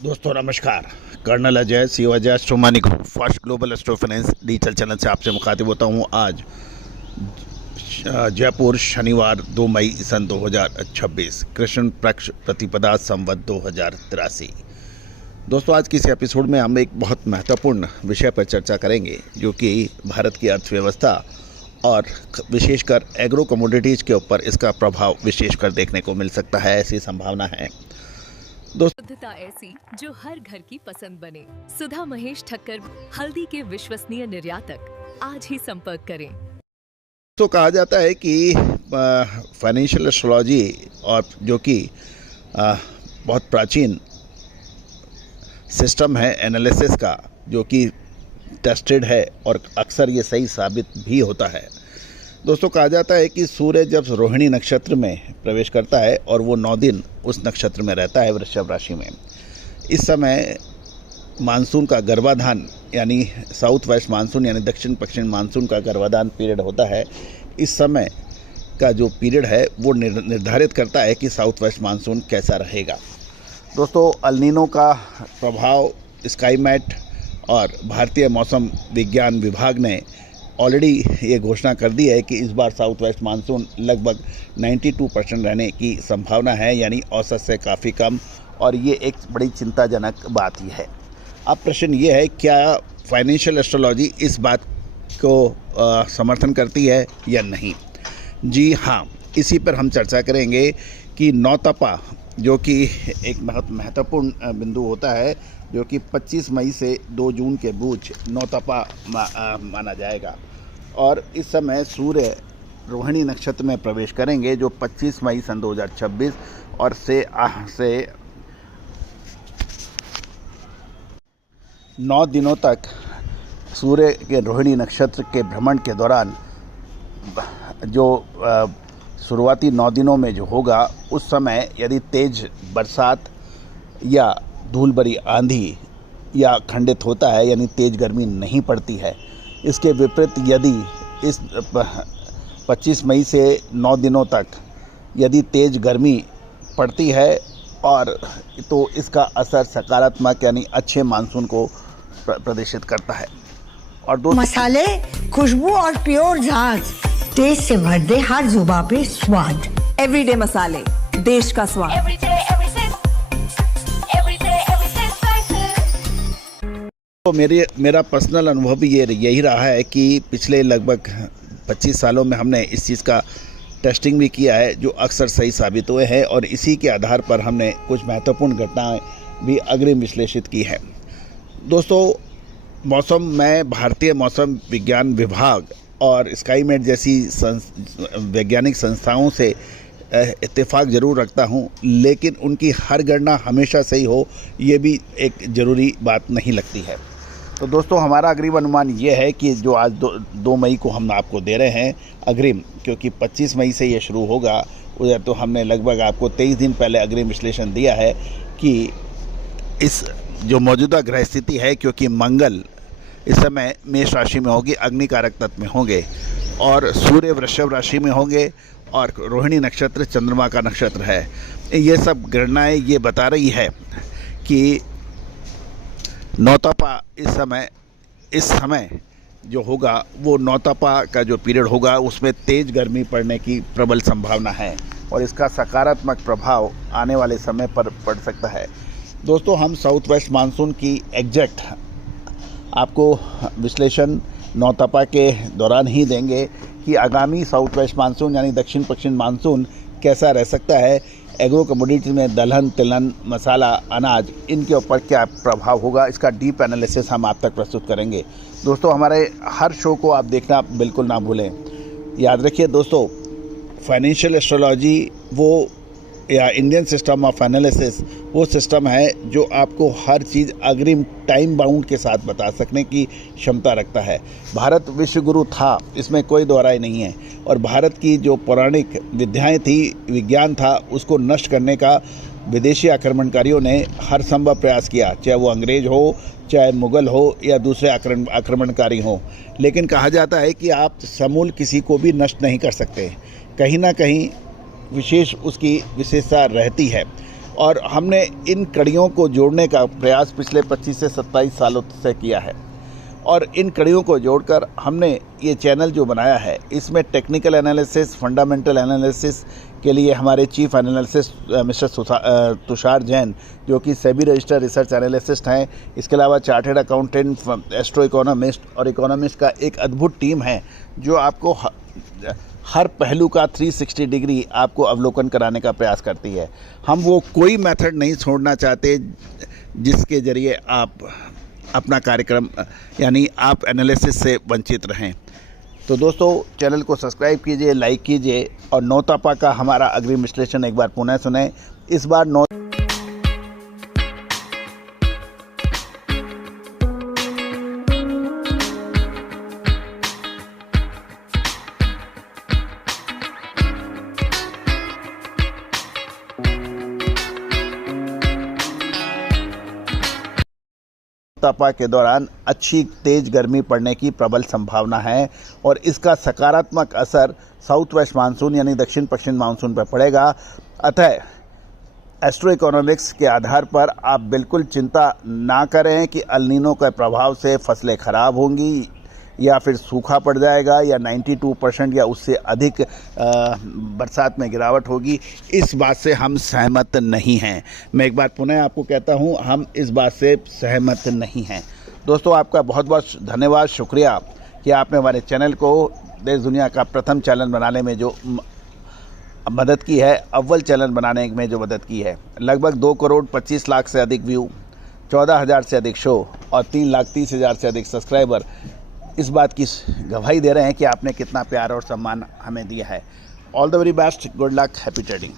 दोस्तों नमस्कार। Colonel Ajay CO Ajay Astromoney group first global astro finance digital channel से आपसे मुखातिब होता हूँ। आज जयपुर शनिवार 2 मई सन 2026 कृष्ण पक्ष प्रतिपदा संवत 2083। दोस्तों आज के इस एपिसोड में हम एक बहुत महत्वपूर्ण विषय पर चर्चा करेंगे जो कि भारत की अर्थव्यवस्था और विशेषकर एग्रो कमोडिटीज़ के ऊपर इसका प्रभाव विशेषकर देखने को मिल सकता है, ऐसी संभावना है। शुद्धता ऐसी जो हर घर की पसंद बने। सुधा महेश ठक्कर, हल्दी के विश्वसनीय निर्यातक। आज ही संपर्क करें। तो कहा जाता है कि फाइनेंशियल एस्ट्रोलॉजी और जो कि बहुत प्राचीन सिस्टम है एनालिसिस का, जो कि टेस्टेड है और अक्सर ये सही साबित भी होता है। दोस्तों कहा जाता है कि सूर्य जब रोहिणी नक्षत्र में प्रवेश करता है और वो 9 दिन उस नक्षत्र में रहता है वृषभ राशि में, इस समय मानसून का गर्भाधान यानी साउथ वेस्ट मानसून यानी दक्षिण पश्चिम मानसून का गर्भाधान पीरियड होता है। इस समय का जो पीरियड है वो निर्धारित करता है कि साउथ वेस्ट मानसून कैसा रहेगा। दोस्तों अल नीनो का प्रभाव स्काईमैट और भारतीय मौसम विज्ञान विभाग ने ऑलरेडी ये घोषणा कर दी है कि इस बार साउथ वेस्ट मानसून लगभग 92% रहने की संभावना है, यानी औसत से काफ़ी कम, और ये एक बड़ी चिंताजनक बात ही है। अब प्रश्न ये है, क्या फाइनेंशियल एस्ट्रोलॉजी इस बात को समर्थन करती है या नहीं? जी हाँ, इसी पर हम चर्चा करेंगे कि नौतपा जो कि एक बहुत महत्वपूर्ण बिंदु होता है, जो कि 25 मई से 2 जून के बीच नौतपा माना जाएगा, और इस समय सूर्य रोहिणी नक्षत्र में प्रवेश करेंगे जो 25 मई सन 2026 और से 9 दिनों तक सूर्य के रोहिणी नक्षत्र के भ्रमण के दौरान जो शुरुआती 9 दिनों में जो होगा, उस समय यदि तेज बरसात या धूल भरी आंधी या खंडित होता है, यानी तेज गर्मी नहीं पड़ती है। इसके विपरीत यदि इस 25 मई से 9 दिनों तक यदि तेज गर्मी पड़ती है और तो इसका असर सकारात्मक यानी अच्छे मानसून को प्रदर्शित करता है। और मसाले, खुशबू और प्योर झाग टेस्ट से भर दे हर जुबान पे स्वाद। एवरीडे मसाले, देश का स्वाद। तो मेरा पर्सनल अनुभव भी यही रहा है कि पिछले लगभग 25 सालों में हमने इस चीज़ का टेस्टिंग भी किया है, जो अक्सर सही साबित हुए हैं, और इसी के आधार पर हमने कुछ महत्वपूर्ण घटनाएं भी अग्रिम विश्लेषित की है। दोस्तों मौसम में भारतीय मौसम विज्ञान विभाग और स्काईमेट जैसी वैज्ञानिक संस्थाओं से इत्तेफाक ज़रूर रखता हूं, लेकिन उनकी हर गणना हमेशा सही हो ये भी एक ज़रूरी बात नहीं लगती है। तो दोस्तों हमारा अग्रिम अनुमान ये है कि जो आज 2 मई को हम आपको दे रहे हैं अग्रिम, क्योंकि 25 मई से ये शुरू होगा, उधर तो हमने लगभग आपको 23 दिन पहले अग्रिम विश्लेषण दिया है कि इस जो मौजूदा ग्रह स्थिति है, क्योंकि मंगल इस समय मेष राशि में होगी, अग्निकारक तत्व में होंगे, और सूर्य वृषभ राशि में होंगे, और रोहिणी नक्षत्र चंद्रमा का नक्षत्र है। ये सब गणनाएं ये बता रही है कि नौतपा इस समय जो होगा वो नौतपा का जो पीरियड होगा उसमें तेज़ गर्मी पड़ने की प्रबल संभावना है, और इसका सकारात्मक प्रभाव आने वाले समय पर पड़ सकता है। दोस्तों हम साउथ वेस्ट मानसून की एग्जैक्ट आपको विश्लेषण नौतपा के दौरान ही देंगे कि आगामी साउथ वेस्ट मानसून यानी दक्षिण पश्चिम मानसून कैसा रह सकता है, एग्रो कमोडिटी में दलहन, तिलहन, मसाला, अनाज, इनके ऊपर क्या प्रभाव होगा, इसका डीप एनालिसिस हम आप तक प्रस्तुत करेंगे। दोस्तों हमारे हर शो को आप देखना बिल्कुल ना भूलें। याद रखिए दोस्तों, फाइनेंशियल एस्ट्रोलॉजी वो या इंडियन सिस्टम ऑफ एनालिसिस वो सिस्टम है जो आपको हर चीज़ अग्रिम टाइम बाउंड के साथ बता सकने की क्षमता रखता है। भारत विश्वगुरु था, इसमें कोई दो राय नहीं है, और भारत की जो पौराणिक विद्याएं थी, विज्ञान था, उसको नष्ट करने का विदेशी आक्रमणकारियों ने हर संभव प्रयास किया, चाहे वो अंग्रेज हो, चाहे मुग़ल हो, या दूसरे आक्रमणकारी हों। लेकिन कहा जाता है कि आप समूल किसी को भी नष्ट नहीं कर सकते, कहीं ना कहीं विशेष उसकी विशेषता रहती है, और हमने इन कड़ियों को जोड़ने का प्रयास पिछले 25 से 27 सालों से किया है और इन कड़ियों को जोड़कर हमने ये चैनल जो बनाया है इसमें टेक्निकल एनालिसिस, फंडामेंटल एनालिसिस के लिए हमारे chief analyst mister Tushar Jain जो कि सेबी रजिस्टर्ड रिसर्च एनालिसिस्ट हैं, इसके अलावा चार्टर्ड अकाउंटेंट, एस्ट्रो इकोनॉमिस्ट और इकोनॉमिस्ट का एक अद्भुत टीम है जो आपको हर पहलू का 360 डिग्री आपको अवलोकन कराने का प्रयास करती है। हम वो कोई मेथड नहीं छोड़ना चाहते जिसके ज़रिए आप अपना कार्यक्रम यानी आप एनालिसिस से वंचित रहें। तो दोस्तों चैनल को सब्सक्राइब कीजिए, लाइक कीजिए और नौतपा का हमारा अग्रिम विश्लेषण एक बार पुनः सुने। इस बार तपा के दौरान अच्छी तेज गर्मी पड़ने की प्रबल संभावना है और इसका सकारात्मक असर साउथ वेस्ट मानसून यानी दक्षिण पश्चिम मानसून पर पड़ेगा। अतः एस्ट्रो इकोनॉमिक्स के आधार पर आप बिल्कुल चिंता ना करें कि अल नीनो के प्रभाव से फसलें खराब होंगी या फिर सूखा पड़ जाएगा या 92% या उससे अधिक बरसात में गिरावट होगी। इस बात से हम सहमत नहीं हैं। मैं एक बार पुनः आपको कहता हूं, हम इस बात से सहमत नहीं हैं। दोस्तों आपका बहुत बहुत धन्यवाद, शुक्रिया कि आपने हमारे चैनल को देश दुनिया का प्रथम चैनल बनाने में जो मदद की है, अव्वल चैनल बनाने में जो मदद की है। लगभग 2 करोड़ 25 लाख से अधिक व्यू, 14,000 से अधिक शो और 3,30,000 से अधिक सब्सक्राइबर इस बात की गवाही दे रहे हैं कि आपने कितना प्यार और सम्मान हमें दिया है। All the very best, good luck, happy trading.